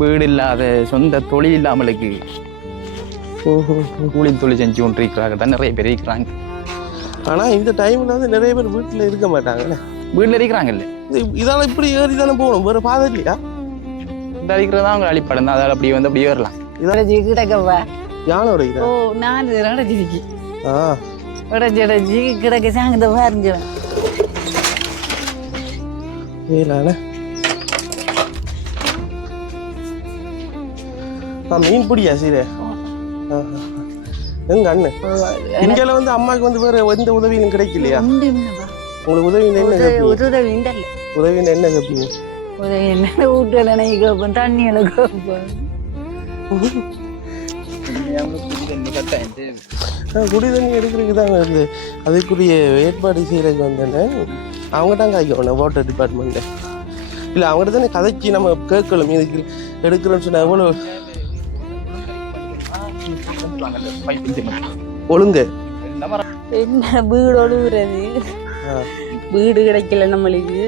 வீடு இல்லாத சொந்த தொழில் இல்லாமலுக்கு கூலி தொழில் செஞ்சு கொண்டு இருக்கிறாங்க தான் நிறைய பேர் இருக்கிறாங்க. ஆனால் இந்த டைமில் வந்து நிறைய பேர் வீட்டில் இருக்க மாட்டாங்கண்ணே. வீட்டில் இருக்கிறாங்கல்ல, இதால் இப்படி ஏறி தானே போகணும், வேறு பாதை இல்லையா? இந்த இருக்கிறது தான் அவங்க அடிப்படம் தான், அதில் அப்படி வந்து அப்படி ஏறலாம். கிடக்கவா யானை உடைக்கிறேன். ஓ 4 இடஞ்சிருக்கு. ஆ உடஞ்சி கிடக்க சாங்கத பாருஞ்சவன் ஏலாண்ணே. மீன் பிடியா சீரே? எங்க அண்ணன் இங்கெல்லாம் வந்து அம்மாவுக்கு வந்து வேற எந்த உதவியும் கிடைக்கலையா? உங்களுக்கு உதவி என்ன உதவி என்ன கேட்பீங்க? உதவி என்ன வீட்டுல கேட்பேன், தண்ணியில கேட்பேன். குடி தண்ணி எடுக்கிறதுக்கு தாங்க இருக்குது. அதுக்குரிய ஏற்பாடு செய்யறதுக்கு வந்தேன்னு அவங்க தான் காய்க்கணும் வாட்டர் டிபார்ட்மெண்ட்டு. இல்லை அவங்கள்ட்ட தானே கதைச்சி நம்ம கேட்கணும் இதுக்கு எடுக்கிறோன்னு சொன்னால் எவ்வளோ ஒழுங்கு என்ன வீடு ஒழுகுறது, வீடு கிடைக்கல நம்மளுக்கு.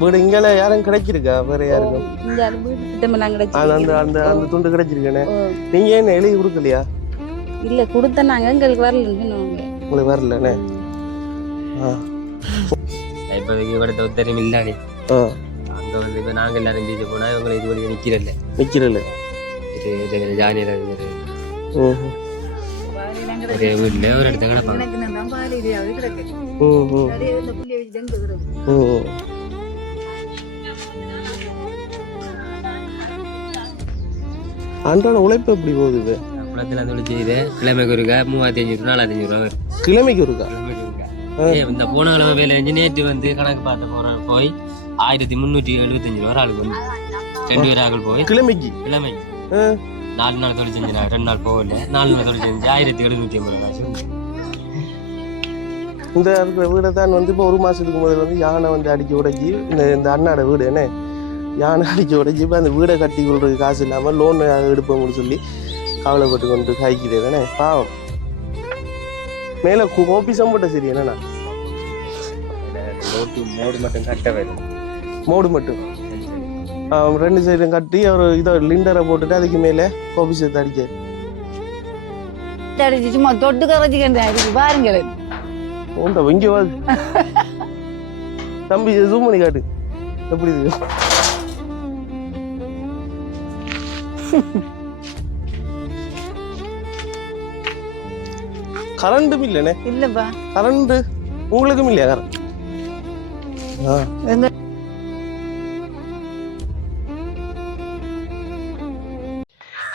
வீடு இங்கே யாரும் கிடைச்சிருக்கா? வேற யாருக்கும் அந்த அந்த அந்த துண்டு கிடைச்சிருக்கேனே. நீங்க என்ன எழுதி கொடுக்கலையா? இல்ல கொடுத்த நாங்க எங்களுக்கு வரல. உங்களுக்கு வரலண்ணே. இப்போதைக்கு இவரது உத்தரவு இல்லாடி அங்கே வந்து இப்போ நாங்கள் எல்லாரும் பீச்சு போனால் இவங்களை இது வரைக்கும் நிற்கிறல்ல இது ஜாலியாக இருக்குது. ஒரே வீட்டில் ஒரு இடத்த கிடப்பாங்க. அன்றாட உழைப்பு எப்படி போகுது? குளத்தில் அந்த ஒளி செய்யுது. கிழமைக்கு ஒருக்கா 3500 4500 வரும். கிழமைக்கு ஒருக்கா? இந்த போன கிழமை வேலை செஞ்சு நேற்று வந்து கணக்கு பார்த்து போய் 1375 ரூபா ஆளுக்கு வந்து 2 பேர் ஆக்கள் போய் கிழமைக்கு 4 நாள் தொழில் செஞ்சிருக்காங்க. 2 நாள் போகல, 4 நாள் தொழில் செஞ்சு 1750 காசு. இந்த இருக்கிற வீடை தான் வந்து இப்போ 1 மாதத்துக்கு முதல் வந்து யானை வந்து அடிக்க உடைச்சி இந்த அண்ணாட வீடு என்ன யானை அடிக்க உடைச்சி இப்போ அந்த வீடை கட்டி கொள்றது காசு இல்லாமல் லோன் எடுப்போம்னு சொல்லி கவலைப்பட்டு கொண்டு காய்க்கிறேன் தானே பாவம். மேலே கோபிசம் போட்ட சரி என்னண்ணா மோடு மட்டும் கட்ட வேணும். மோடு மட்டும் 2 சைடும் கட்டி ஒரு இதை லிண்டரை போட்டுட்டு அதுக்கு மேலே கோபிசத்தை அடிக்க சும்மா தொட்டு கரைச்சிக்கிட்டு பாருங்க. உண்டா இங்கே வாது தம்பி ஜூம் பண்ணி காட்டு எப்படி இருக்கு. கரண்டும் இல்லைண்ணே? இல்லப்பா கரண்ட் உங்களுக்கும் இல்லையா current?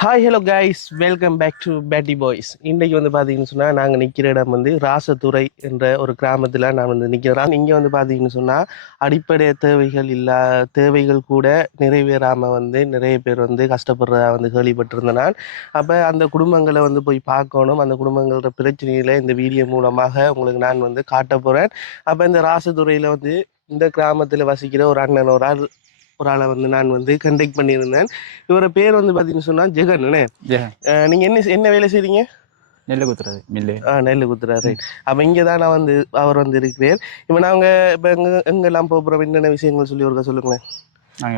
Hi hello guys, welcome back to Petti boys. இன்றைக்கி வந்து பார்த்தீங்கன்னு சொன்னால் நாங்கள் நிற்கிற இடம் வந்து ராசத்துறை என்ற ஒரு கிராமத்தில் நான் வந்து நிற்கிறேன். இங்கே வந்து பார்த்தீங்கன்னு சொன்னால் அடிப்படை தேவைகள் கூட நிறைவேறாமல் வந்து நிறைய பேர் வந்து கஷ்டப்படுறதா வந்து கேள்விப்பட்டிருந்தேன் நான். அப்போ அந்த குடும்பங்களை வந்து போய் பார்க்கணும், அந்த குடும்பங்களோட பிரச்சனைகளை இந்த வீடியோ மூலமாக உங்களுக்கு நான் வந்து காட்ட போகிறேன். அப்போ இந்த ராசத்துறையில் வந்து இந்த கிராமத்தில் வசிக்கிற ஒரு அண்ணன் ஒரு ஆளை வந்து நான் வந்து கண்டெக்ட் பண்ணியிருந்தேன். இவரை பேர் வந்து பார்த்தீங்கன்னு சொன்னால் ஜெகன். நீங்கள் என்ன வேலை செய்றீங்க? நெல் குத்துறது மில்லு. நெல் குத்துறாரு. அப்போ இங்கே தான் நான் வந்து அவர் வந்து இருக்கிறேன். இப்போ நாங்கள் இப்போ எங்கெல்லாம் போகிறோம் என்னென்ன விஷயங்கள் சொல்லி ஒருக்கா சொல்லுங்களேன்.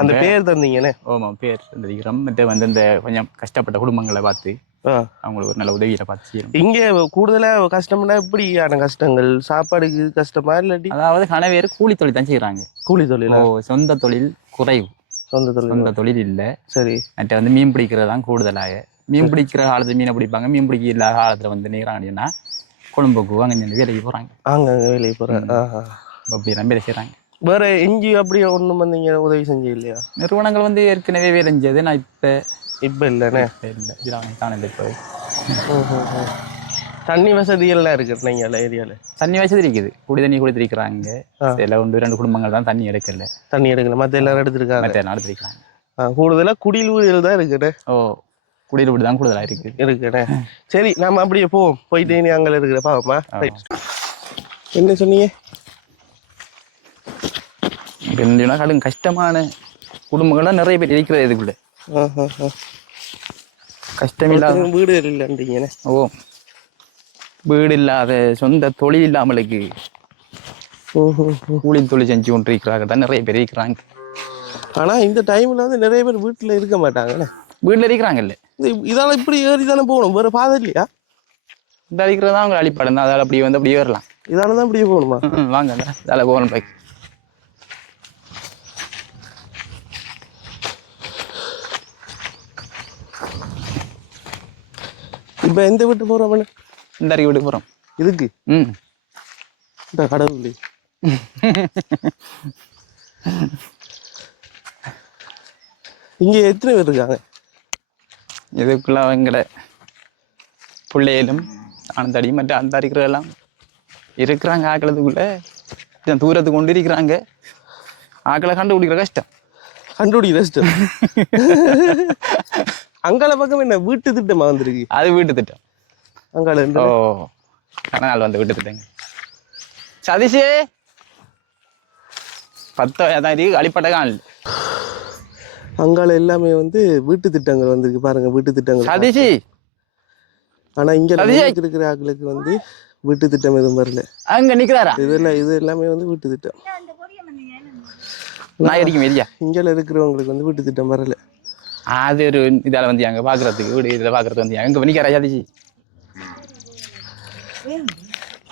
அந்த பேர் தந்தீங்கண்ணே? ஆமாம், பேர் தந்திருக்கிறோம். வந்து இந்த கொஞ்சம் கஷ்டப்பட்ட குடும்பங்களை பார்த்து அவங்களுக்கு ஒரு நல்ல உதவியை பார்த்து. இங்கே கூடுதலாக கஷ்டம்னா எப்படியான கஷ்டங்கள்? சாப்பாடுக்கு கஷ்டமா இல்லாட்டி? அதாவது கணவர் கூலி தொழில் தான் செய்கிறாங்க. கூலி தொழில்? சொந்த தொழில் குறைவு. சொந்த தொழில் இல்லை. சரி. மற்ற வந்து மீன் பிடிக்கிறது தான் கூடுதலாக. மீன் பிடிக்கிற காலத்துல மீனை பிடிப்பாங்க. மீன் பிடிக்க இல்லாத காலத்தில் வந்து நீராங்கன்னா கொழும்புக்கு அங்கே வேலைக்கு போகிறாங்க. அங்கே வேலைக்கு போகிறாங்க. அப்படி தான் வேலை செய்கிறாங்க. வேற எங்கேயும் அப்படியே ஒன்றும் வந்து இங்கே உதவி செஞ்சு இல்லையா? நிறுவனங்கள் வந்து ஏற்கனவே வேலை செஞ்சது. நான் இப்போ இல்லைண்ணே. இல்லை போய் தண்ணி வசதி எல்லாம் இருக்குது நீங்கள் ஏரியாவில்? தண்ணி வசதி இருக்குது. குடி தண்ணி கொடுத்துருக்குறாங்க. சில 1-2 குடும்பங்கள் தான் தண்ணி எடுக்கல. மற்ற எல்லாரும் எடுத்துருக்காங்க. மற்ற எல்லாம் எடுத்துருக்காங்க. கூடுதலாக குடியில் வீடுகள் தான் இருக்குண்ணே. குடியில் வீடு தான் கூடுதலாக இருக்குண்ணே. சரி, நம்ம அப்படியே போயிட்டு நீ அங்கே இருக்கிற பாவமா. என்ன சொன்னீங்க? கடும் கஷ்டமான குடும்பங்கள்லாம் நிறைய பேர் இருக்கிறது இதுக்குள்ள. கஷ்டமில்லாத வீடு இல்லைன்றீங்கண்ணே. வீடு இல்லாத சொந்த தொழில் இல்லாமலுக்கு கூலி தொழில் செஞ்சு கொண்டு இருக்கிறாங்க தான் நிறைய பேர் இருக்கிறாங்க. ஆனால் இந்த டைமில் வந்து நிறைய பேர் வீட்டில் இருக்க மாட்டாங்கண்ணே. வீட்டில் இருக்கிறாங்கல்ல, இதால் இப்படி ஏறி தானே போகணும், வேறு பாதை இல்லையா? இந்த அடிக்கிறது தான் அவங்க அடிப்படம் தான், அதால் அப்படி வந்து அப்படியே ஏறலாம். இதால தான் இப்படியே போகணுமா? வாங்க அதில் போகணும் பைக். இப்போ எந்த வீட்டு போகிறோம்? இந்த அறிவு வீட்டுக்கு போகிறோம். இதுக்கு இந்த கடவுள் இங்கே எத்தனை பேர் இருக்காங்க? இதுக்குள்ள எங்கட பிள்ளைகளும் ஆனந்தாடி மற்ற அந்த இருக்கிறதெல்லாம் இருக்கிறாங்க. ஆக்களத்துக்குள்ள தூரத்துக்கு கொண்டு இருக்கிறாங்க. ஆக்களை கண்டுபிடிக்கிற கஷ்டம். கண்டுபிடிக்கிற கஷ்டம். அங்கால பக்கம் என்ன வீட்டு திட்டமா வந்துருக்கு? அது வீட்டு திட்டம். அங்கால ஓ கனநாள் வந்து வீட்டு திட்டங்க. சதீஷே 10 அடிப்பட்ட காணல். அங்கால எல்லாமே வந்து வீட்டு திட்டங்கள் வந்திருக்கு பாருங்க, வீட்டு திட்டங்கள். சதீஷி ஆனா இங்க இருக்கிற ஆட்களுக்கு வந்து வீட்டு திட்டம் எதுவும் வரல. அங்க நிக்கிறாரா? இது எல்லாமே வந்து வீட்டு திட்டம். நான் இருக்கேன் வெளியா. இங்க இருக்கிறவங்களுக்கு வந்து வீட்டு திட்டம் வரல. அது ஒரு இதால வந்து அங்க பாக்குறதுக்கு வீடு இதுல பாக்குறது வந்து அங்க நிக்கிறா சதீஷி.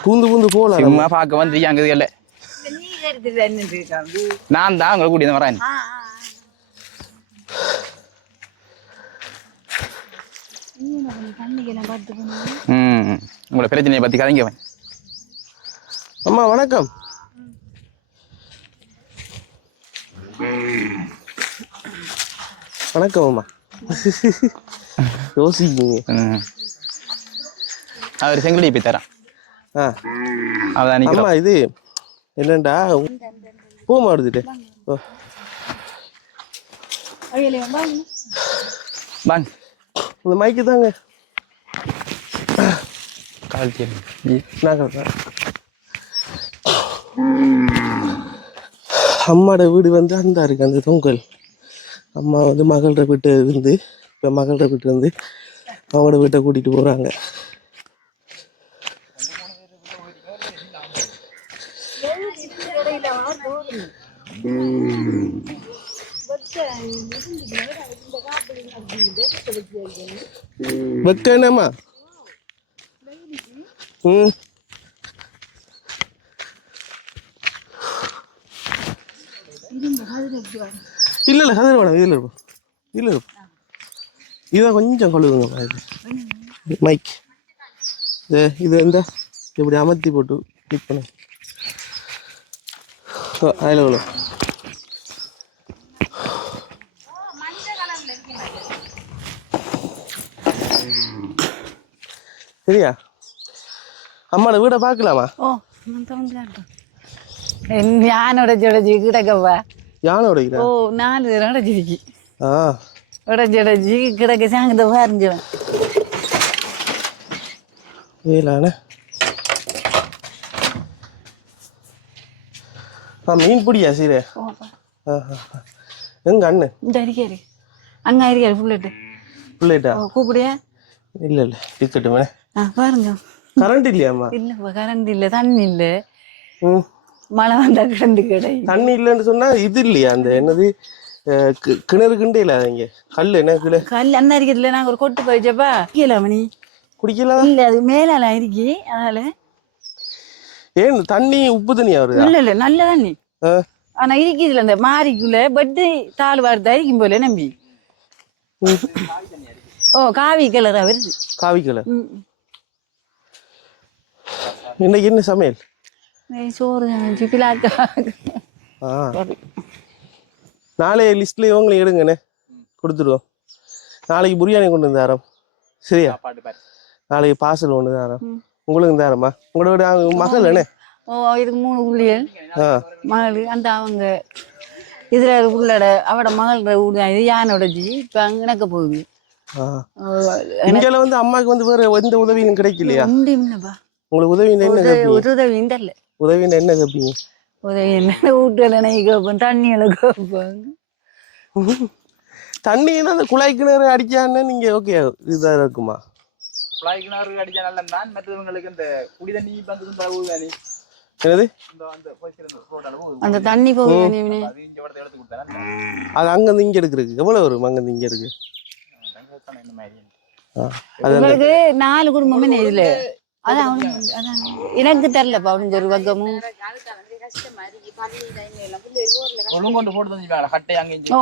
பூந்து போலாம். சும்மா பார்க்க வந்து அங்க இல்ல. நான் தான் உங்களை கூட்டிட்டு வரேன். உங்களை பிரச்சனையை பத்தி கதைங்க. அம்மா வணக்கம். வணக்கம் அம்மா. யோசிக்கீங்க. அவர் செங்கடி போய் தரான். அம்மா இது என்னண்டா பூ மாடுதுட்டு வாங்க. இந்த மைக்கு தாங்க. அம்மாவோட வீடு வந்து அந்த இருக்கு, அந்த தொங்கல். அம்மா வந்து மகளோட வீட்டு இருந்து இப்போ மகளோட வீட்டு வந்து அவங்களோட வீட்டை கூட்டிட்டு போறாங்க. வெக்கணமா? இல்ல கதிர வேணாம். இதுல இருக்கும், இதுல இருக்கும். இதான் கொஞ்சம் கழுவுங்க மைக். இது எந்த இப்படி அமர்த்தி போட்டு கிளிக் பண்ண அதில் வேணும். சரியா? அம்மாவோட வீடை பார்க்கலாமா? ഞാനവിടെ കിടക്കവാ. யானோட ഓ 4 ഉടച്ചിരിക്കും. ഉടച്ചി കിടക്ക സാങ്കത പറഞ്ഞ வேலான மீன் பிடியா சீரே? எங்க அண்ணன் இந்த அடிக்காரு அங்க இருக்காரு. பிள்ளைட்டா கூப்பிடியா? இல்ல டிக்கெட்டு பாருங்க. கரண்ட் இல்லையாம்மா? இல்ல கரண்ட் இல்ல, தண்ணி இல்ல. மழை வந்தா கிடந்து கிடை தண்ணி இல்லைன்னு சொன்னா இது இல்லையா அந்த என்னது கிணறு கிண்டே இல்ல இங்க கல்லு என்ன கல் அந்த அரிக்கிறதுல நாங்க ஒரு கொட்டு போயிச்சப்பா மணி குடிக்கலாம். இல்ல அது மேலால இருக்கு, அதனால. ஏன் தண்ணி உப்பு தண்ணியா வருது? இல்ல நல்ல தண்ணி. ஆனா இருக்குதுல அந்த மாரிக்குள்ள பட்டு தாள் வார்த்தா இருக்கும் போல நம்பி. ஓ காவி கலரா வருது. காவி கலர். இன்னைக்கு என்ன சமையல்? சோறு பிளாக்கா. நாளைய லிஸ்ட்ல இவங்களை எடுங்கண்ணே, கொடுத்துடுவோம். நாளைக்கு பிரியாணி கொண்டு வந்து தரோம். சரியா? நாளைக்கு பார்சல் கொண்டு தரோம். உங்களுக்கு தரமா? உங்களோட மகள் என்ன? ஓ இதுக்கு 3 புள்ளிகள் மகள். அந்த அவங்க இதுல உள்ளட அவட மகள் இது யானோட ஜி இப்ப அங்க நடக்க போகுது. இங்கல வந்து அம்மாக்கு வந்து வேற எந்த உதவியும் கிடைக்கலையா? உங்களுக்கு உதவி என்ன தரல. உதவி என்ன கேப்பீங்க? உதவி என்ன வீட்டுல கேட்போம், தண்ணியில கேட்பாங்க. தண்ணின்னா அந்த குழாய் கிணறு அடிக்கான்னு நீங்க ஓகே இதா இருக்குமா? குழாய் கிணறு அடிச்சா நல்லதான். மற்றவங்களுக்கு இந்த குடி தண்ணி வந்து என்னது அந்த தண்ணி போகுது இவனே. அது அங்கேருந்து இங்கே எடுக்கிறதுக்கு எவ்வளோ வரும் அங்கேருந்து இங்கே இருக்கு? அது உங்களுக்கு 4 குடும்பமே இதுல அதான் அதான் எனக்கு தெரியலப்பா அப்படின்னு ஒரு பக்கமும்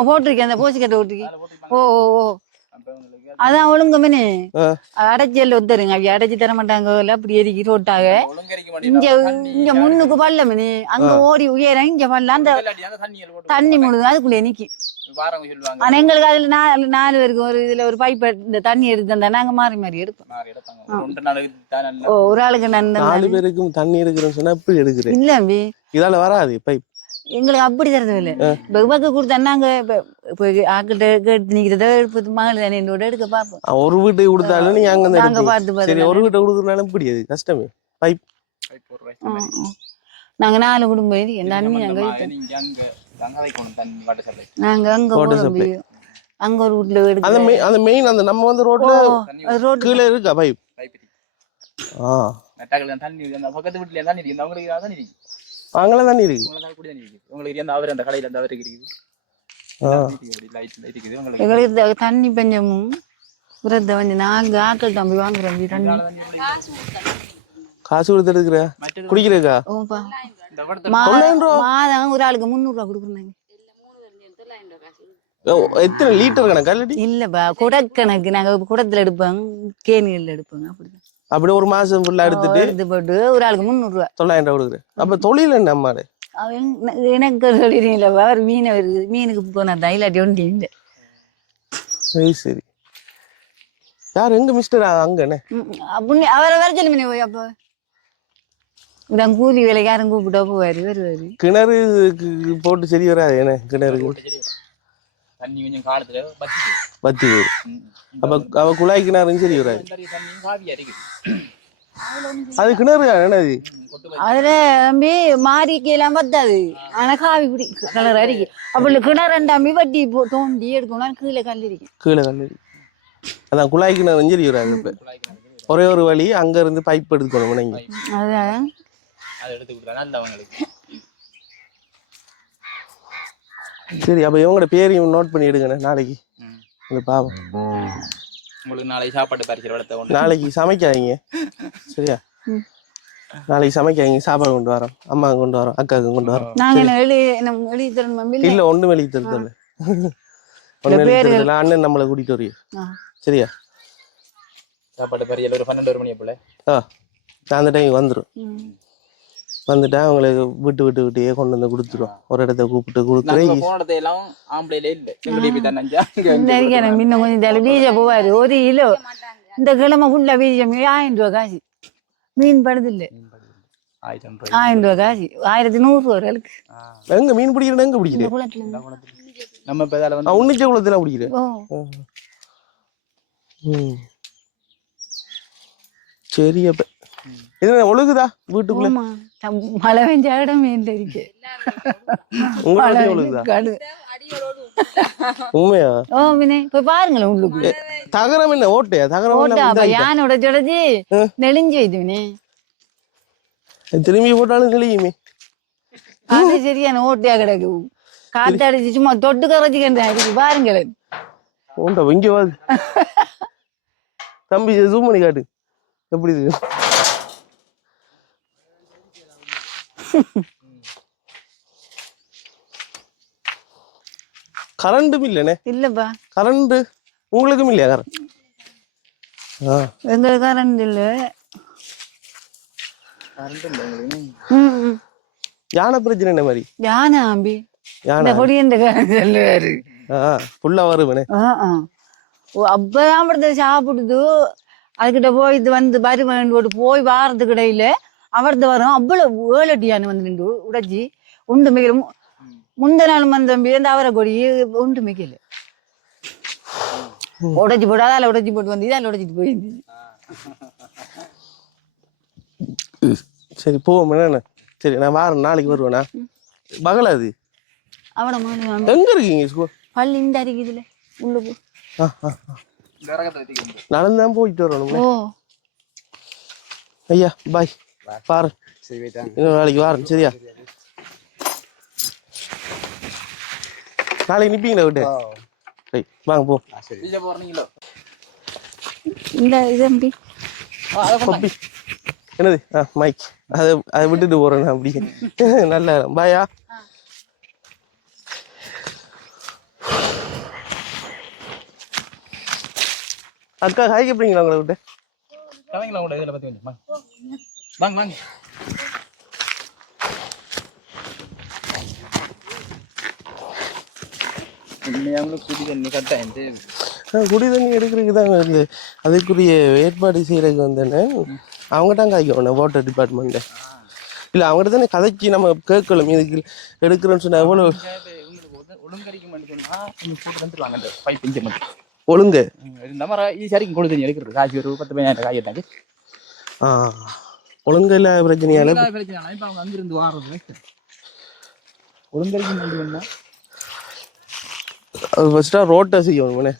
போட்டிருக்கேன் அந்த போசி கட்டை போட்டிருக்கேன். ஓ ஓ ஓ அதான் ஒழுங்குமே அடைச்சல் ஒத்துருங்க அப்படி அடைச்சு தர மாட்டாங்க அப்படி எரிக்கி ரோட்டாக இங்க இங்க முன்னுக்கு பள்ளமனே அங்க ஓடி உயர இங்க பல்ல அந்த தண்ணி முழுது அதுக்குள்ள நிக்கி. ஆனா எங்களுக்கு அதுல 4 பேருக்கு ஒரு இதுல ஒரு பைப் இந்த தண்ணி எடுத்து தந்தா நாங்க மாறி மாறி எடுப்போம். ஒரு ஆளுக்கு 4 பேருக்கும் தண்ணி எடுக்கிறோம் சொன்னா எப்படி எடுக்கிறேன் இல்ல அம்பி இதால வராது பைப் எங்களுக்கு அப்படி தரது இல்ல வெகுவாக்கு கொடுத்தா நாங்க ஆக்கிட்ட கேட்டு நிக்கிறத மகள் தானே என்னோட எடுக்க பாப்போம். ஒரு வீட்டுக்கு கொடுத்தாலும் நீங்க அங்க நாங்க பார்த்து சரி ஒரு வீட்டை கொடுக்கறனாலும் பிடியாது கஷ்டமே பைப். நாங்க 4 குடும்பம் தண்ணி நாங்க அங்க அங்க ஒரு வீட்டுல எடுக்க அந்த மெயின் அந்த நம்ம வந்து ரோட்ல கீழே இருக்கா பைப். பக்கத்து வீட்டுல தான் இருக்கு அவங்களுக்கு தான் இருக்கு அங்கெல்லாம் தண்ணி இருக்கு உங்களுக்கு அவர் அந்த கடையில இருந்து அவருக்கு இருக்குது. எங்களுக்கு தண்ணி பஞ்சமும் புறத்தை வந்து நாங்க ஆக்கள் தம்பி வாங்குறோம் தண்ணி காசு கொடுத்து எடுக்கிற குடிக்கிறக்கா மாதம் ஒரு ஆளுக்கு 300 ரூபா கொடுக்குறாங்க. எத்தனை லிட்டர் கணக்கா இல்லாட்டி இல்லப்பா குடக்கணக்கு நாங்க குடத்துல எடுப்போம் கேணிகள் எடுப்போங்க அப்படிதான் அப்படி ஒரு மாசம் ஃபுல்லா எடுத்துட்டு போட்டு ஒரு ஆளுக்கு 300 ரூபா 900 ரூபா கொடுக்குறேன். அப்ப தொழில் என்ன அம்மாடு எனக்கு சொல்லிடுறீங்களா அவர் மீனை வருது மீனுக்கு போனா தான் இல்லாட்டி ஒண்டி இல்லை. சரி சரி யார் எங்க மிஸ்டர் அங்கண்ணே அப்படின்னு அவரை வர சொல்லி போய் அப்போ இதான் கூலி வேலைக்கு யாரும் கூப்பிட்டா போவாரு வருவாரு. கிணறு போட்டு சரி வராது என்ன கிணறுக்கு தண்ணி கொஞ்சம் காலத்துல பத்தி அப்ப அவ குழாய் கிணறு சரி வராது அது கிணறு என்னது அதுல தம்பி மாறிக்கு எல்லாம் பத்தாது ஆனா காவி பிடி கலர் அரிக்கு அப்படி கிணறு தம்பி வட்டி தோண்டி எடுக்கணும் கீழே கல்லறிக்கும் கீழே கல்லறி அதான் குழாய் கிணறு சரி வராது. இப்ப ஒரே ஒரு வழி அங்க இருந்து பைப் எடுத்துக்கணும் நீங்க அதான் அதை எடுத்து கொடுத்தா நல்லவங்களுக்கு. சரி அப்ப இவங்களோட பேரையும் நோட் பண்ணி எடுங்கண்ணே நாளைக்கு அந்த பாவம் உங்களுக்கு நாளைக்கு சாப்பாடு பறிக்கிற இடத்த நாளைக்கு சமைக்காதீங்க சரியா நாளைக்கு சமைக்காதீங்க சாப்பாடு கொண்டு வரோம் அம்மா கொண்டு வரோம் அக்காவுக்கு கொண்டு வரோம். இல்ல ஒண்ணும் வெளியே தருதல்ல ஒண்ணு எழுதி அண்ணன் நம்மளை கூட்டிட்டு வரையும் சரியா சாப்பாடு பறியல ஒரு 12 மணி போல அந்த டைம் வந்துடும் வந்துட்டா அவங்களுக்கு விட்டு கொண்டு வந்து கொடுத்துருவோம் ஒரு இடத்த கூப்பிட்டு கொடுக்குறேன். இன்னும் கொஞ்சம் பீஜ போவாரு 1 கிலோ இந்த கிழமை ஃபுல்லா பீஜம் 1000 ரூபா காசு மீன் படுது இல்ல 1000 ரூபா காசு 1100 ஒரு ஆளுக்கு. எங்க மீன் பிடிக்கிறேன் எங்க பிடிக்கிறேன் நம்ம உன்னிச்ச குளத்துல பிடிக்கிறேன். சரி அப்ப இது ஒழுகுதா வீட்டுக்குள்ள மழை பெஞ்ச இடமே இருக்கு உண்மையா போய் பாருங்களேன் உள்ளுக்குள்ள தகரம் என்ன ஓட்டையா தகரம் யானோட சொடச்சி நெளிஞ்சு வைத்துவினே திரும்பி போட்டாலும் நெளியுமே அது சரியான ஓட்டையா கிடக்கு காத்தடிச்சு சும்மா தொட்டு கரைச்சிக்கிட்டு பாருங்களேன் இங்க வாது தம்பி ஜூம் பண்ணி காட்டு எப்படி இருக்கு கரண்டும் இல்லனே இல்லப்பா கரண்ட் உங்களுக்கும் இல்லையா கரண்ட் எங்களுக்கு கரண்ட் இல்ல யானை பிரச்சனை என்ன மாதிரி யானை ஆம்பி யானை கொடியந்த சொல்லுவாரு ஃபுல்லா வருவனே அப்பதான் படுத்த சாப்பிடுது அதுகிட்ட போய் இது வந்து வருவன் போய் வாரத்துக்கு இடையில அவர்த வரும் அவ்வளவு 7 8 யானை வந்து நின்று உடைச்சி உண்டு மிக முந்த நாள் மந்தம்பி அந்த அவரை கொடி உண்டு மிக்கல உடைச்சி போட்டு அதால உடைச்சி போட்டு வந்து இதால உடைச்சிட்டு போயிருந்து. சரி போவோம் என்ன சரி நான் வாரம் நாளைக்கு வருவேண்ணா பகலாது அவட எங்க இருக்கீங்க பள்ளி இந்த இருக்குதுல உள்ளுக்கு நடந்தான் போயிட்டு வரணும். ஐயா பாய் பாரு இன்னொரு நாளைக்கு வாரம் சரியா? நாளைக்கு நிப்பீங்களா விட்டு? வாங்க போ. இந்த இது எப்படி பப்பி என்னது மைக் அதை விட்டுட்டு போறேன் அப்படி. நல்ல பாயா. அக்கா ஹாய்க்கு எப்படிங்களா உங்களை விட்டு? இதில் பற்றி வாங்க வாங்க. குடி தண்ணி எடுக்கிறதுக்கு தான் வந்து அதுக்குரிய ஏற்பாடு செய்யறதுக்கு வந்தேன்னு அவங்க தான் காய்க்கணும் வாட்டர் டிபார்ட்மெண்ட்டு. இல்லை அவங்ககிட்ட தானே கதைக்கு நம்ம கேட்கலாம் இதுக்கு எடுக்கிறோன்னு சொன்னா எவ்வளோ ஒழுங்கு ஒழுங்கு இல்லை பிரச்சனையால அது ஃபர்ஸ்டா ரோட்டை செய்யணும்.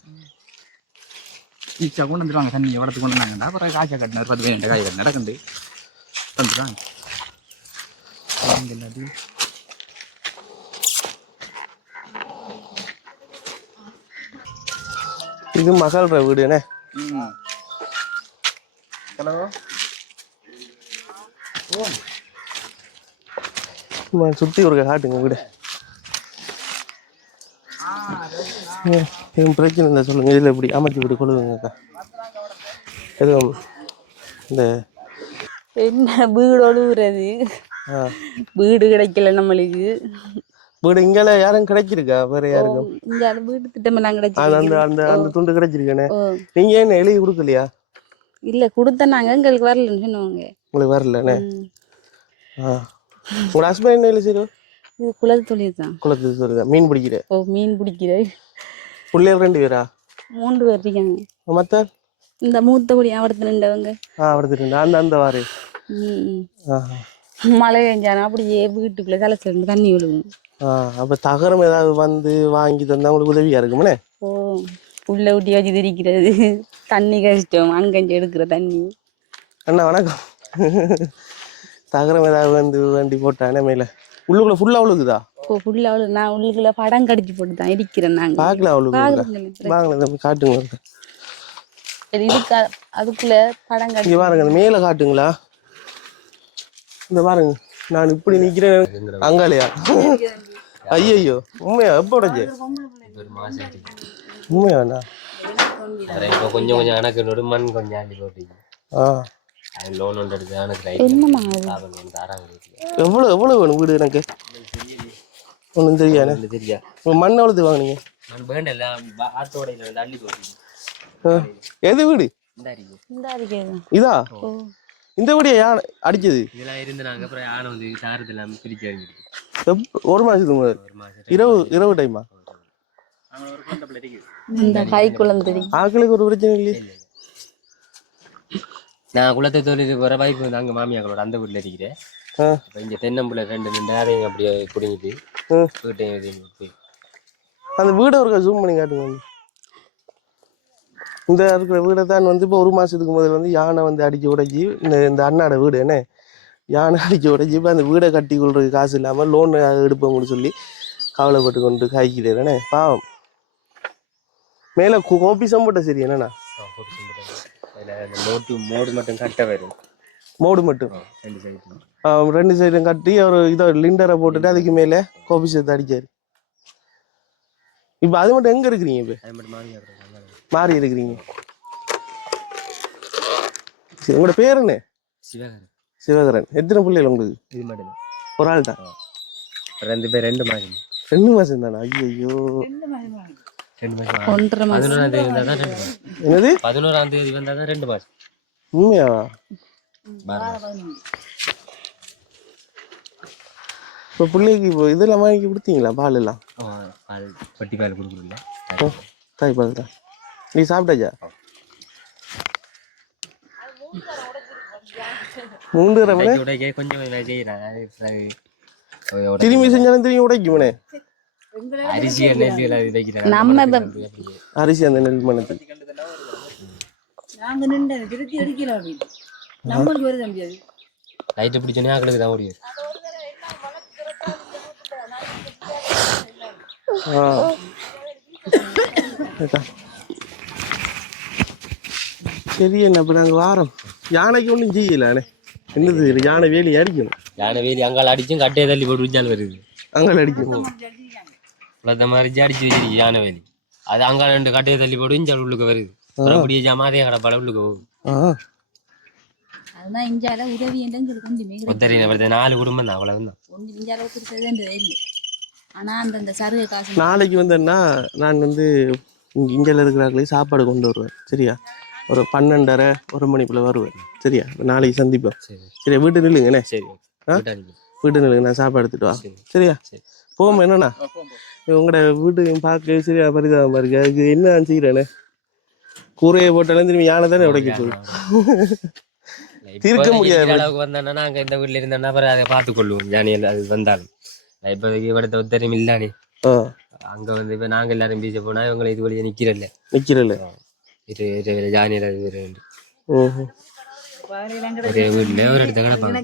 ஈச்சா கொண்டு வந்துடுவாங்க தண்ணி எவ்வளோத்து கொண்டு வந்தாங்கடா அப்புறம் காய்ச்சா கட்டினார் 10 பேர் காய் கட்டின நடக்குது வந்துடுவாங்க. இது மகால்ற வீடு என்ன? ஹலோ சுற்றி ஒரு காட்டுங்க வீடு. எதுவும் பிரச்சனை இருந்தா சொல்லுங்க. இதில் எப்படி அமைச்சு விட்டு கொள்ளுங்கக்கா. எதுவும் இந்த என்ன வீடு ஒழுகுறது, வீடு கிடைக்கல நம்மளுக்கு. வீடு இங்கால யாரும் கிடைச்சிருக்கா? வேற யாருக்கும் இங்க வீடு திட்டமெல்லாம் கிடைச்சி அந்த அந்த அந்த துண்டு கிடைச்சிருக்கேனே. நீங்க என்ன எழுதி கொடுக்கலையா? இல்ல கொடுத்தனாங்க, எங்களுக்கு வரலன்னு சொன்னவங்க. உங்களுக்கு வரலண்ணே? உங்களோட ஹஸ்பண்ட் என்ன இல்லை செய்யும்? இது குளத்து தொழில் தான். குளத்து தொழில். மீன் பிடிக்கிற? ஓ மீன் பிடிக்கிற. பிள்ளைகள் 2 பேரா? 3 பேர் இருக்காங்க. மத்த இந்த மூத்தபடி அவடத்துல நின்றவங்க. அவடத்துல அந்த அந்த வாரு மழை பெஞ்சானா அப்படியே வீட்டுக்குள்ள தலைச்சிருந்து தண்ணி விழுகும். அப்ப தகரம் ஏதாவது வந்து வாங்கி தந்தா உங்களுக்கு உதவியா இருக்குமே. ஓ உள்ள ஊட்டி வச்சு திரிக்கிறது, தண்ணி கஷ்டம், அங்கஞ்சு எடுக்கிற தண்ணி. அண்ணா வணக்கம். தகரம் ஏதாவது வந்து வண்டி போட்டானே மேல உள்ளுக்குள்ள ஃபுல்லா உழுகுதா? ஓ ஃபுல்லா உழுகு. நான் உள்ளுக்குள்ள படம் கடிச்சு போட்டு தான் இருக்கிறேன். நாங்க பாக்கலாம் உழுகுங்களா? வாங்க காட்டுங்க. இதுக்கு அதுக்குள்ள படம் கடிச்சு இங்க பாருங்க, மேல காட்டுங்களா? இந்த பாருங்க நான் இப்படி நிக்கிறேன் அங்காலையா? ஐயோ உண்மையா? எப்ப உடைச்சு? உண்மையாண்ணா? கொஞ்சம் கொஞ்சம் எனக்கு மண் கொஞ்சம் அள்ளி போட்டீங்க. லோன் ஒன்று எடுத்து என்னமா எவ்வளவு எவ்வளவு வேணும் வீடு? எனக்கு ஒன்றும் தெரியாது. தெரியா மண் எவ்வளவு வாங்கினீங்க? எது வீடு இதா? இந்த வீடியா யார் அடிச்சது? இதெல்லாம் இருந்து நாங்க அப்புறம் யானை வந்து தாரது இல்லாம பிரிக்க வேண்டியது. ஒரு மாசத்துக்கு முதல் இரவு டைமா? ஆக்களுக்கு ஒரு பிரச்சனை இல்லையே. நான் குளத்தை தொழில் போற பைக் வந்து அங்க மாமியாக்களோட அந்த வீட்டுல இருக்கிறேன். இங்க தென்னம்புல 2 நேரம் அப்படியே குடிங்கிட்டு அந்த வீடை ஒரு ஜூம் பண்ணி காட்டுங்க. இந்த இருக்கிற வீடை தான் வந்து இப்போ ஒரு மாசத்துக்கு முதல் வந்து யானை வந்து அடிச்சு உடைச்சி இந்த அண்ணாட வீடு என்ன யானை அடிச்சு உடைச்சி இப்போ அந்த வீடை கட்டி கொள்றதுக்கு காசு இல்லாமல் லோன் எடுப்போம்னு சொல்லி கவலைப்பட்டு கொண்டு காய்க்கிறேன். பாவம். மேலே கோபி சம்போட்ட சரி என்னண்ணா? மோடு மட்டும் கட்ட வரும். மோடு மட்டும் 2 சைடும் கட்டி ஒரு இதை லிண்டரை போட்டுட்டு அதுக்கு மேலே கோபி சேர்த்து அடிச்சாரு. இப்போ அது மட்டும் எங்க இருக்கிறீங்க? இப்போ மாறி இருக்கிறீங்க. உங்களோட பேர் என்ன? சிவகரன். சிவகரன். எத்தனை பிள்ளைகள் உங்களுக்கு? இது மட்டும் ஒரு ஆள் தான். 2 பேர் 2 மாதம். 2 மாசம் தானே? ஐயோ 1.5 மாசம். 11ஆம் தேதி வந்தா தான் 2 மாசம். என்னது? 11ஆம் தேதி வந்தா தான் 2 மாசம். உண்மையாவா? இப்போ பிள்ளைக்கு இப்போ இதெல்லாம் வாங்கி கொடுத்தீங்களா? பால் எல்லாம் பட்டி பால் கொடுக்குறீங்களா? தாய்ப்பால் தான். நீ சாப்பிட்டாச்சா? 3 மணி கொஞ்சம் திரும்பி செஞ்சாலும் திரும்பி உடைக்குமனே. அரிசி நம்ம அரிசி அந்த நெல் மணத்து லைட்டு பிடிச்சோன்னே ஆக்களுக்கு தான் முடியும். சரி என்ன இப்போ நாங்கள் வாரம் யானைக்கு ஒன்றும் செய்யலானே என்னது யானை வேலி அடிக்கணும். யானை வேலி அங்கால அடிச்சும் கட்டையை தள்ளி போட்டு விச்சாலும் வருது. அங்கால அடிக்கணும் அந்த மாதிரி அடிச்சு வச்சிருக்கு யானை வேலி. அது அங்கால 2 கட்டையை தள்ளி போட்டு இஞ்சால் உள்ளுக்கு வருது. அப்படியே ஜாமாதே கடப்பாட உள்ளுக்கு போகுது. அதுதான் இஞ்சால உதவி ஒத்தரி 4 குடும்பம் தான், அவ்வளவுதான். ஒன்று இஞ்சால கொடுத்தது இல்லை. ஆனா அந்த சருகை காசு நாளைக்கு வந்தேன்னா நான் இங்கேல இருக்கிறார்களே சாப்பாடு கொண்டு வருவேன். சரியா? ஒரு 12:30 1 மணிக்குள்ள வருவேன். சரியா? நாளைக்கு சந்திப்பேன். சரியா? வீட்டு நில்லுங்கண்ணே. சரி, வீட்டு நில்லுங்க, நான் சாப்பாடு எடுத்துட்டு வா. சரியா? போவோம். என்னண்ணா உங்களோட வீட்டுக்கு பார்க்க சரியா பரிதாபமா இருக்கு. அதுக்கு என்ன செய்யறேண்ணே? கூரையை போட்டாலும் திரும்பி யானை தானே உடைக்க சொல்லுவோம். தீர்க்க முடியாது அளவுக்கு வந்தானா நாங்க இந்த வீட்டுல இருந்தோம்னா அப்புறம் அதை பார்த்து கொள்ளுவோம். ஜானியில் அது வந்தாலும் இப்போதைக்கு இவடத்த ஒத்தரையும் இல்லானே. அங்க வந்து இப்ப நாங்க எல்லாரும் பீச்ச போனா இவங்களை இது வழியா நிக்கிறல்ல ஜானியில் அது வேற வீட்டுல ஒரு இடத்த கிடப்பாங்க.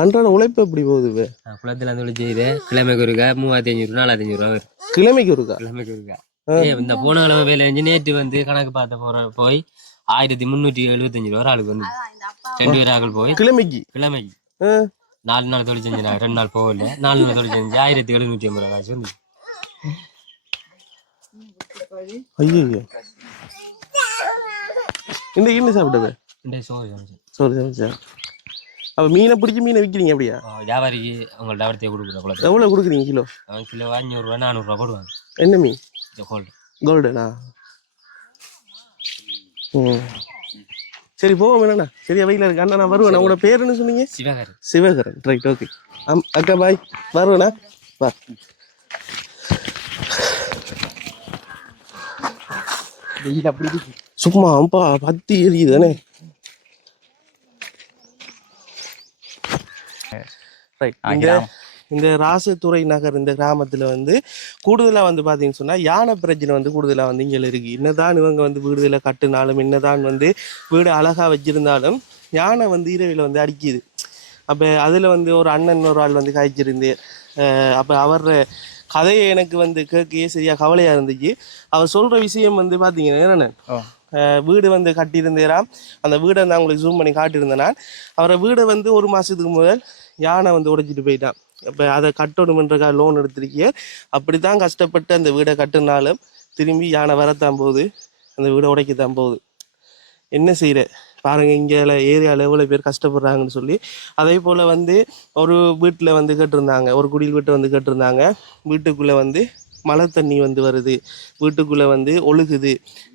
அன்றாட உழைப்பு எப்படி போகுது? குளத்துல அந்த ஒளி செய்யுது. கிழமைக்கு ஒருக்கா 3500 4500 ரூபா வரும். கிழமைக்கு ஒருக்கா? கிழமைக்கு ஒருக்கா. இந்த போன கிழமை வேலை செஞ்சு நேற்று வந்து கணக்கு பார்த்த போய் 1375 ரூபா ஆளுக்கு வந்து 2 பேர் ஆக்கள் போய் கிழமைக்கு 4 நாள் தொழில் செஞ்சாங்க. 2 நாள் போகல, 4 நாள் தொழில் செஞ்சு 1750 ரூபா காசு வந்து. ஐயோ, இந்த என்ன சாப்பிட்டது? சோறு சமைச்சா. அப்ப மீனை பிடிச்சி மீனை விற்கிறீங்க அப்படியா? வியாபாரிக்கு அவங்கள்ட்ட அவர்த்தையே கொடுக்குறோம். எவ்வளோ கொடுக்குறீங்க கிலோ? கிலோ 500 ரூபா 400 ரூபா போடுவாங்க. என்ன மீன்? கோல்டுனா? சரி போவோம். என்னண்ணா சரியா வெயில இருக்கு. அண்ணா நான் வருவேன். உங்களோட பேர் என்ன சொன்னீங்க? சிவகரன். சிவகரன். Right, okay. அக்கா பாய், வருவேண்ணா. வா. சும்மா அம்பா பத்தி எரியுதானே. இந்த ராசதுறை நகர் இந்த கிராமத்துல வந்து கூடுதலா வந்து பாத்தீங்கன்னு சொன்னா யானை பிரச்சனை வந்து கூடுதலா வந்து இங்க இருக்கு. என்னதான் இவங்க வந்து வீடுல கட்டுனாலும், என்னதான் வந்து வீடு அழகா வச்சிருந்தாலும் யானை வந்து இரவில வந்து அடிக்குது. அப்ப அதுல வந்து ஒரு அண்ணன் ஒரு ஆள் வந்து காய்ச்சிருந்து அப்ப அவர் கதையை எனக்கு வந்து கேட்கையே சரியா கவலையா இருந்துச்சு. அவர் சொல்ற விஷயம் வந்து பாத்தீங்கன்னா என்னென்ன, வீடு வந்து கட்டியிருந்தேராம். அந்த வீடை நான் உங்களுக்கு ஜூம் பண்ணி காட்டியிருந்தேன்னா, அவரை வீடை வந்து 1 மாசத்துக்கு முதல் யானை வந்து உடைச்சிட்டு போயிட்டான். இப்போ அதை கட்டணுமென்றக்காக லோன் எடுத்திருக்கிய. அப்படித்தான் கஷ்டப்பட்டு அந்த வீடை கட்டுனாலும் திரும்பி யானை வரத்தான் போகுது, அந்த வீடை உடைக்கத்தான் போகுது. என்ன செய்யற பாருங்க, இங்கே ஏரியாவில் எவ்வளோ பேர் கஷ்டப்படுறாங்கன்னு சொல்லி. அதே போல் வந்து ஒரு வீட்டில் வந்து கேட்டிருந்தாங்க, ஒரு குடியில் வீட்டை வந்து கேட்டிருந்தாங்க. வீட்டுக்குள்ளே வந்து மழை தண்ணி வந்து வருது, வீட்டுக்குள்ளே வந்து ஒழுகுது,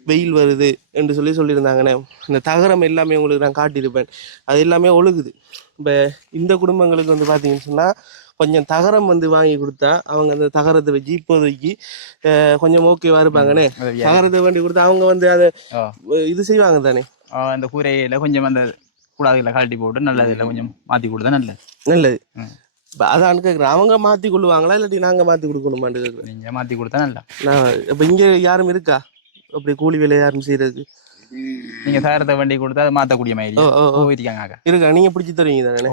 வெயில் வருது என்று சொல்லியிருந்தாங்கண்ணே. இந்த தகரம் எல்லாமே உங்களுக்கு நான் காட்டியிருப்பேன், அது எல்லாமே ஒழுகுது. இப்போ இந்த குடும்பங்களுக்கு வந்து பார்த்தீங்கன்னு சொன்னால் கொஞ்சம் தகரம் வந்து வாங்கி கொடுத்தா அவங்க அந்த தகரத்தை வச்சு இப்போதைக்கு கொஞ்சம் ஓகேவா இருப்பாங்கண்ணே. தகரத்தை வேண்டி கொடுத்தா அவங்க வந்து அதை இது செய்வாங்க தானே. அந்த கூரையில கொஞ்சம் அந்த கூடாதுல கழட்டி போட்டு நல்லதுல கொஞ்சம் மாற்றி கொடுத்தா நல்லது. இப்போ அதான் கேட்குறேன், அவங்க மாற்றி கொள்ளுவாங்களா இல்லாட்டி நாங்கள் மாற்றி கொடுக்கணுமான்னு கேட்குறேன். நீங்கள் மாற்றி கொடுத்தா நல்லா. நான் இப்போ இங்கே யாரும் இருக்கா அப்படி கூலி வேலை யாரும் செய்யறதுக்கு? நீங்கள் தகரத்தை வண்டி கொடுத்தா அதை மாற்றக்கூடிய மாதிரி இருக்கா? நீங்கள் பிடிச்சி தருவீங்க தானே?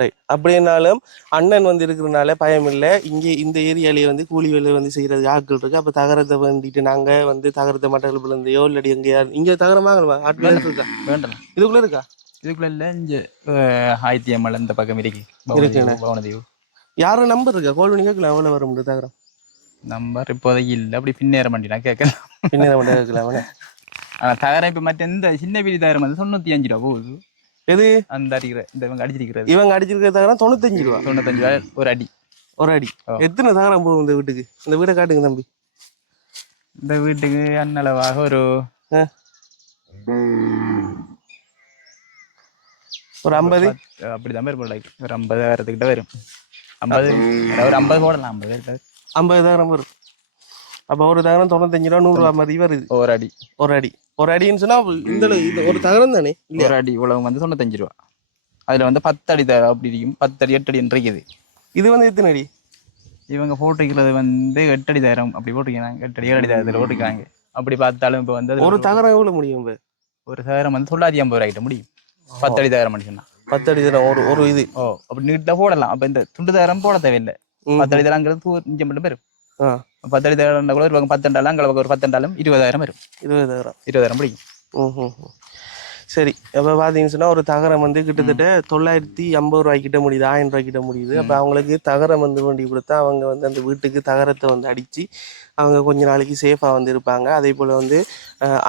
ரைட். அப்படின்னாலும் அண்ணன் வந்து இருக்கிறதுனால பயம் இல்லை. இங்கே இந்த ஏரியாலேயே வந்து கூலி வேலை வந்து செய்யறது ஆட்கள் இருக்கு. அப்போ தகரத்தை வந்துட்டு நாங்கள் வந்து தகரத்தை மட்டக்களப்புல இருந்தையோ இல்லாட்டி எங்கே இங்கே தகரம் வாங்கணுமா? ஆட்கள் இருக்கா? வேண்டாம். இதுக்குள்ள இருக்கா? இதுக்குள்ள இல்லை. இங்கே ஆயிரத்தியம்மல் இந்த பக்கம் இருக்கு. யாரும் நம்பர் இருக்கா? கால் பண்ணி கேட்கலாம் எவ்வளோ வர முடியும் தகரம்? நம்பர் இப்போதைக்கு இல்லை. அப்படி பின்னேற மாட்டேனா கேட்கலாம். பின்னேற மாட்டேன் கேட்கலாம். ஆனால் தகரம் இப்போ மற்ற இந்த சின்ன பெரிய தகரம் வந்து 95 ரூபா போகுது. எது? அந்த அடிக்கிற இந்த இவங்க அடிச்சிருக்கிற தகரம் 95 ரூபா. 95 ரூபா ஒரு அடி. எத்தனை தகரம் போகும் இந்த வீட்டுக்கு? இந்த வீடை காட்டுங்க தம்பி. இந்த வீட்டுக்கு அன்னளவாக ஒரு 50 அப்படிதான் பேர் போடலாம். ஒரு 50,000 வரும். 50 போடலாம். 50,000 வரும். அப்போ ஒரு தகரம் 95 ரூபா 100 ரூபா மாதிரி வருது. ஒரு அடின்னு சொன்னா இந்த ஒரு தகரம் தானே. ஒரு அடி உலகம் வந்து 95 ரூபா. அதுல வந்து 10 அடி தகரம் அப்படி இருக்கும். 10 அடி 8 அடி இருக்குது. இது வந்து எத்தனை அடி? இவங்க போட்டுக்கிறது வந்து 8 அடி தரம் அப்படி போட்டுக்கிறாங்க, 8 அடி 7 அடி தரத்தில் போட்டுக்கிறாங்க. அப்படி பார்த்தாலும் இப்போ வந்து ஒரு தகரம் எவ்வளவு முடியும்? ஒரு தகரம் வந்து 950 ரூபாய்க்கிட்ட முடியும். 10 அடி தகரம் சொன்னா 10 அடி தரம் ஒரு இது. அப்படி நீட்டா போடலாம். அப்ப இந்த துண்டு தகரம் போட தேவையில்லை. 10 அடி தரங்கிறது இங்கே மட்டும் வரும். 10 அடி தகரம் கூட ஒரு 10 அண்டாலும் அங்கே ஒரு 10 அண்டாலும் 20,000 வரும். 20,000 முடியும். சரி, அப்போ பார்த்தீங்கன்னு சொன்னால் ஒரு தகரம் வந்து கிட்டத்தட்ட 950 ரூபாய்க்கிட்ட முடியுது, 1000 ரூபாய்க்கிட்ட முடியுது. அப்போ அவங்களுக்கு தகரம் வந்து வேண்டி கொடுத்தா அவங்க வந்து அந்த வீட்டுக்கு தகரத்தை வந்து அடித்து அவங்க கொஞ்ச நாளைக்கு சேஃபாக வந்து இருப்பாங்க. அதே போல் வந்து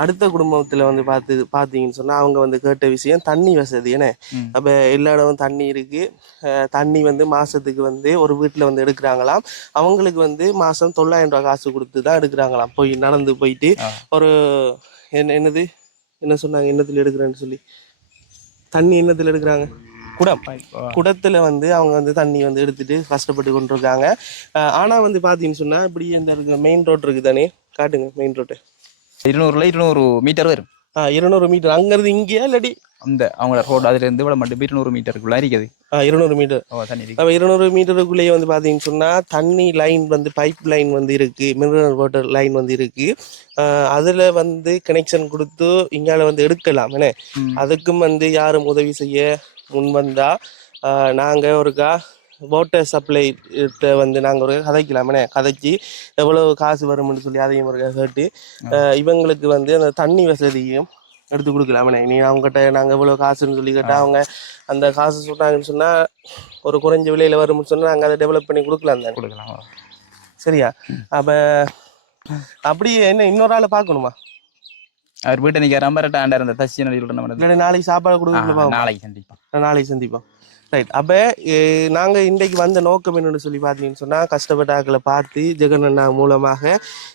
அடுத்த குடும்பத்தில் வந்து பார்த்தீங்கன்னு சொன்னால் அவங்க வந்து கேட்ட விஷயம் தண்ணி வசதி. ஏன்னா அப்போ எல்லா இடமும் தண்ணி இருக்குது. தண்ணி வந்து மாதத்துக்கு வந்து ஒரு வீட்டில் வந்து எடுக்கிறாங்களாம். அவங்களுக்கு வந்து மாதம் 900 ரூபா காசு கொடுத்து தான் எடுக்கிறாங்களாம். போய் நடந்து போயிட்டு ஒரு என்ன சொன்னாங்க, எண்ணத்தில் எடுக்கிறேன்னு சொல்லி, தண்ணி எண்ணத்தில் எடுக்கிறாங்க, குடத்துல வந்து அவங்க வந்து தண்ணி வந்து எடுத்துட்டு கஷ்டப்பட்டு கொண்டு இருக்காங்க. ஆனா வந்து பாத்தீங்கன்னு சொன்னா இப்படி இந்த மெயின் ரோட் இருக்கு தானே, காட்டுங்க மெயின் ரோட்டு. 200 மீட்டர் வரும். 200 மீட்டர் அங்கிருந்து இங்கேயா இல்லாட்டி அந்த அவங்களோட ரோடு அதுல இருந்து இவ்வளவு மட்டும் 200 மீட்டருக்குள்ள இருக்குது. 200 மீட்டர். அப்ப 200 மீட்டருக்குள்ளேயே வந்து பாத்தீங்கன்னு சொன்னா தண்ணி லைன் வந்து பைப் லைன் வந்து இருக்கு, மினரல் வாட்டர் லைன் வந்து இருக்கு. அதுல வந்து கனெக்ஷன் கொடுத்து இங்கால வந்து எடுக்கலாம். என்ன அதுக்கும் வந்து யாரும் உதவி செய்ய முன் வந்தா நாங்க ஒருக்கா வாட்டர் சப்ளை வந்து நாங்கள் ஒரு கதைக்கலாமே, கதைச்சி எவ்வளவு காசு வரும்னு சொல்லி அதையும் ஒரு கேட்டு இவங்களுக்கு வந்து அந்த தண்ணி வசதியும் எடுத்து கொடுக்கலாமே. நீ அவங்ககிட்ட நாங்கள் எவ்வளோ காசுன்னு சொல்லி கேட்டால் அவங்க அந்த காசு சொன்னாங்கன்னு சொன்னால் ஒரு குறைஞ்ச விலையில் வரும்னு சொன்னால் நாங்கள் அதை டெவலப் பண்ணி கொடுக்கலாம் தான். கொடுக்கலாம். சரியா? அப்போ அப்படி என்ன இன்னொரு ஆளை பார்க்கணுமா? அவர் வீட்டை நிற்க ரம்பரட்ட ஆண்டார் அந்த தசி நம்ம நாளைக்கு சாப்பாடு கொடுக்கணுமா? நாளைக்கு சந்திப்போம். ரைட். அப்போ நாங்கள் இன்றைக்கு வந்த நோக்கம் என்னென்னு சொல்லி பார்த்தீங்கன்னு சொன்னால் கஷ்டப்பட்ட ஆக்களை பார்த்து ஜெகன் அண்ணா மூலமாக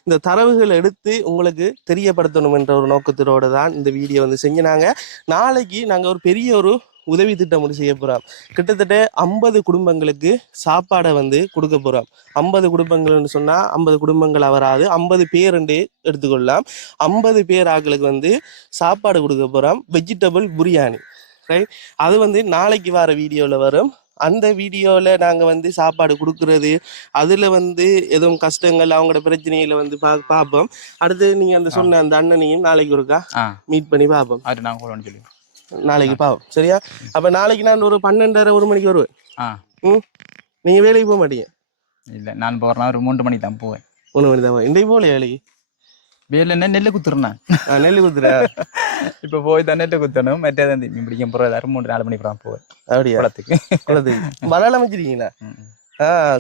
இந்த தரவுகளை எடுத்து உங்களுக்கு தெரியப்படுத்தணும் என்ற ஒரு நோக்கத்தோடு தான் இந்த வீடியோ வந்து செஞ்சினாங்க. நாளைக்கு நாங்கள் ஒரு பெரிய ஒரு உதவி திட்டம் ஒன்று செய்ய போகிறோம். கிட்டத்தட்ட 50 குடும்பங்களுக்கு சாப்பாடை வந்து கொடுக்க போகிறோம். 50 குடும்பங்கள்னு சொன்னால் 50 குடும்பங்கள் வராது, 50 பேருண்டே எடுத்துக்கொள்ளலாம். 50 பேர் ஆக்களுக்கு வந்து சாப்பாடு கொடுக்க போகிறோம், வெஜிடபிள் பிரியாணி. ரைட். அது வந்து நாளைக்கு வர வீடியோவில் வரும். அந்த வீடியோவில் நாங்கள் வந்து சாப்பாடு கொடுக்குறது, அதில் வந்து எதுவும் கஷ்டங்கள் அவங்களோட பிரச்சனைகளை வந்து பார்ப்போம். அடுத்து நீங்கள் அந்த சொன்ன அந்த அண்ணனையும் நாளைக்கு ஒருக்கா மீட் பண்ணி பார்ப்போம். அது நாங்கள் சொல்லி நாளைக்கு பார்ப்போம். சரியா? அப்போ நாளைக்கு நான் ஒரு 12:30 1 மணிக்கு வருவேன். நீங்கள் வேலைக்கு போக மாட்டீங்க? இல்லை, நான் போகிறேன் ஒரு 3 மணிக்கு தான் போவேன். 3 மணி தான். இன்றைக்கு போகல வேலைக்கு? வேலை என்ன நெல் குத்துறேன். நெல் குத்துறேன். இப்போ போய் தான் நெல் குத்தணும். மற்றது மீன் பிடிக்க போகிறதாரு 3-4 மணிக்கு தான் போவேன். அப்படியா? குளத்துக்கு வலையெல்லாம் அமைச்சிருக்கீங்களா?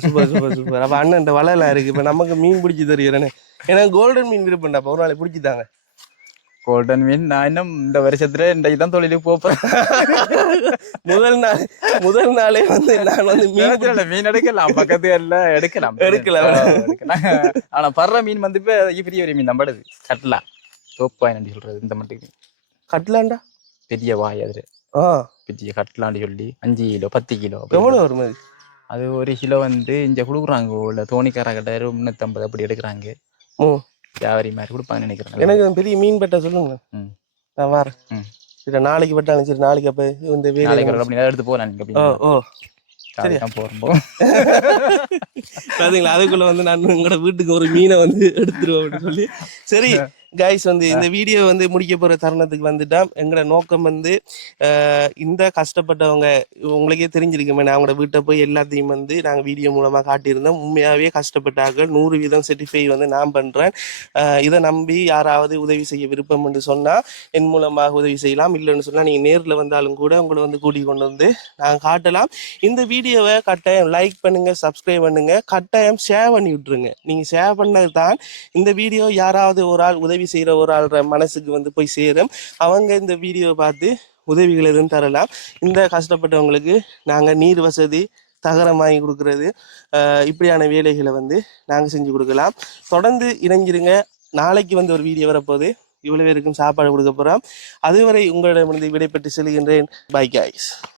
Super super super. அப்போ அண்ணன் இந்த வலையெல்லாம் இருக்கு. இப்போ நமக்கு மீன் பிடிச்சி தெரியுறேன்னு எனக்கு கோல்டன் மீன் விருப்பம்டாப்பா. ஒரு நாளைக்கு பிடிச்சிட்டாங்க கோல்டன் மீன். நான் இன்னும் இந்த வருஷத்துல இன்றைக்கு தான் தொழிலுக்கு போப்பேன். முதல் நாளே வந்து நான் வந்து மீன் எடுக்கலாம், பக்கத்து எல்லாம் எடுக்கலாம். ஆனா பர்ற மீன் வந்து இப்ப பெரிய மீன் தான் படுது. கட்லா தோப்பாயின்னு சொல்றது. இந்த மட்டும் கட்லாண்டா பெரிய வாய், அது பெரிய கட்லான்னு சொல்லி 5 கிலோ 10 கிலோ எவ்வளவு வரும் அது? அது 1 கிலோ வந்து இங்க கொடுக்குறாங்க. உள்ள தோணிக்கார கட்ட 350 அப்படி எடுக்கிறாங்க. வியாபாரி மாதிரி கொடுப்பாங்க நினைக்கிறேன். எனக்கு பெரிய மீன் பெட்டா சொல்லுங்க, நான் வரேன். சரி, நாளைக்கு பெட்டாலும் சரி. நாளைக்கு அப்ப இந்த வேலை எடுத்து போறேன். சரியா போறோம். பாத்தீங்களா? அதுக்குள்ள வந்து நான் உங்களோட வீட்டுக்கு ஒரு மீனை வந்து எடுத்துருவோம் அப்படின்னு சொல்லி. சரி கைஸ், வந்து இந்த வீடியோ வந்து முடிக்க போற தருணத்துக்கு வந்துட்டா எங்களோட நோக்கம் வந்து இந்த கஷ்டப்பட்டவங்க உங்களுக்கே தெரிஞ்சிருக்குமே, நான் அவங்களோட வீட்டை போய் எல்லாத்தையும் வந்து நாங்கள் வீடியோ மூலமாக காட்டியிருந்தோம். உண்மையாகவே கஷ்டப்பட்டார்கள். 100% செர்டிஃபை வந்து நான் பண்ணுறேன். இதை நம்பி யாராவது உதவி செய்ய விருப்பம் என்று சொன்னால் என் மூலமாக உதவி செய்யலாம். இல்லைன்னு சொன்னால் நீங்கள் நேரில் வந்தாலும் கூட உங்களை வந்து கூட்டிக் கொண்டு வந்து நாங்கள் காட்டலாம். இந்த வீடியோவை கட்டாயம் லைக் பண்ணுங்க, சப்ஸ்கிரைப் பண்ணுங்க, கட்டாயம் ஷேர் பண்ணி விட்டுருங்க. நீங்கள் ஷேர் பண்ணது தான் இந்த வீடியோ யாராவது ஒரு ஆள் உதவி செய்கிற ஒரு ஆள் மனசுக்கு வந்து போய் சேரும். அவங்க இந்த வீடியோவை பார்த்து உதவிகள் எதுவும் தரலாம். இந்த கஷ்டப்பட்டவங்களுக்கு நாங்கள் நீர் வசதி, தகரம் வாங்கி கொடுக்கறது, இப்படியான வேலைகளை வந்து நாங்கள் செஞ்சு கொடுக்கலாம். தொடர்ந்து இணைஞ்சிருங்க. நாளைக்கு வந்து ஒரு வீடியோ வரப்போகுது. இவ்வளவு பேருக்கும் சாப்பாடு கொடுக்க போகிறோம். அதுவரை உங்களிடமிருந்து விடைபெற்று செல்கின்றேன். Bye guys.